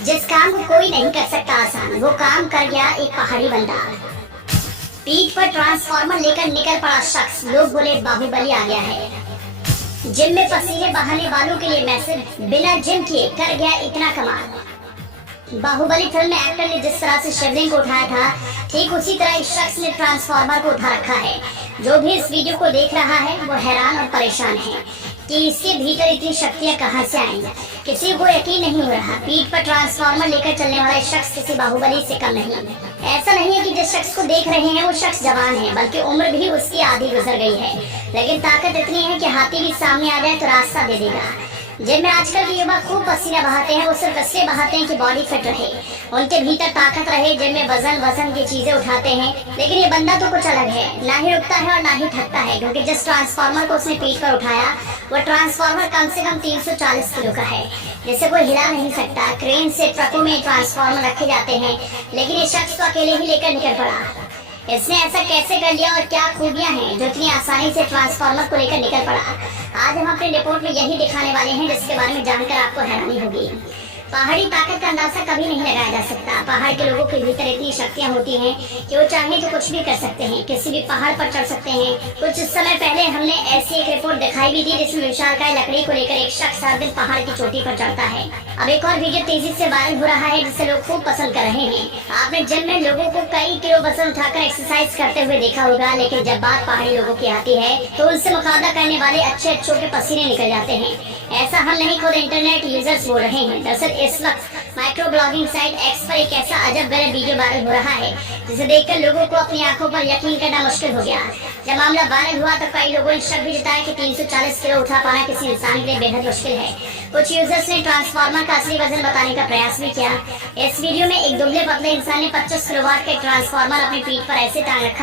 जिस काम को कोई नहीं कर सकता आसान, वो काम कर गया एक पहाड़ी बंदा। पीठ पर ट्रांसफार्मर लेकर निकल पड़ा शख्स, लोग बोले बाहुबली आ गया है। जिम में पसीने बहाने वालों के लिए मैसेज, बिना जिम किए कर गया इतना कमाल। बाहुबली फिल्म में एक्टर ने जिस तरह से शिवलिंग को उठाया था, ठीक उसी तरह इस शख्स ने ट्रांसफार्मर को उठा रखा है। जो भी इस वीडियो को देख रहा है वो हैरान और परेशान है कि इसके भीतर इतनी शक्तियां कहां से आई। किसी को यकीन नहीं हो रहा, पीठ पर ट्रांसफार्मर लेकर चलने वाला शख्स किसी बाहुबली से कम नहीं। ऐसा नहीं है कि जिस शख्स को देख रहे हैं वो शख्स जवान है, बल्कि उम्र भी उसकी आधी गुजर गई है, लेकिन ताकत इतनी है कि हाथी भी सामने आ जाए तो रास्ता दे देगा। जिम में आजकल के युवा खूब पसीना बहाते हैं, वो सिर्फ इसलिए बहाते हैं कि बॉडी फिट रहे, उनके भीतर ताकत रहे। जिम में वजन की चीजें उठाते हैं, लेकिन ये बंदा तो कुछ अलग है, ना ही रुकता है और ना ही थकता है, क्योंकि जिस ट्रांसफार्मर को उसने पीठ पर उठाया वो ट्रांसफार्मर कम से कम 340 किलो का है, जिसे कोई हिला नहीं सकता। क्रेन से ट्रकों में ट्रांसफार्मर रखे जाते हैं, लेकिन ये शख्स तो अकेले ही लेकर निकल पड़ा। इसने ऐसा कैसे कर लिया और क्या खूबियां हैं जो इतनी आसानी से ट्रांसफार्मर को लेकर निकल पड़ा? आज हम अपने रिपोर्ट में यही दिखाने वाले हैं, जिसके बारे में जानकर आपको हैरानी होगी। पहाड़ी ताकत का अंदाजा कभी नहीं लगाया जा सकता। पहाड़ के लोगों के भीतर इतनी शक्तियां होती हैं कि वो चाहें तो कुछ भी कर सकते हैं, किसी भी पहाड़ पर चढ़ सकते हैं। कुछ समय पहले हमने ऐसी एक रिपोर्ट दिखाई भी थी, जिसमें विशालकाय लकड़ी को लेकर एक शख्स हर दिन पहाड़ की चोटी पर चढ़ता है। अब एक और वीडियो तेजी से वायरल हो रहा है, जिसे लोग खूब पसंद कर रहे हैं। आपने जिम में लोगों को कई किलो वजन उठाकर एक्सरसाइज करते हुए देखा होगा, लेकिन जब बात पहाड़ी लोगों की आती है तो उनसे मुकाबला करने वाले अच्छे के पसीने निकल जाते हैं। ऐसा हम नहीं, खुद इंटरनेट यूजर्स बोल रहे हैं। दरअसल इस वक्त माइक्रो ब्लॉगिंग साइट एक्स पर एक ऐसा अजब गजब वीडियो वायरल हो रहा है, जिसे देखकर लोगों को अपनी आंखों पर यकीन करना मुश्किल हो गया। जब मामला वायरल हुआ तो कई लोगों ने शक भी जताया कि 340 किलो उठा पाना किसी इंसान के लिए बेहद मुश्किल है। कुछ यूजर्स ने ट्रांसफार्मर का असली वजन बताने का प्रयास भी किया। इस वीडियो में एक दुबले पतले इंसान ने 25 किलोवाट का ट्रांसफार्मर अपनी पीठ पर ऐसे टांग रखा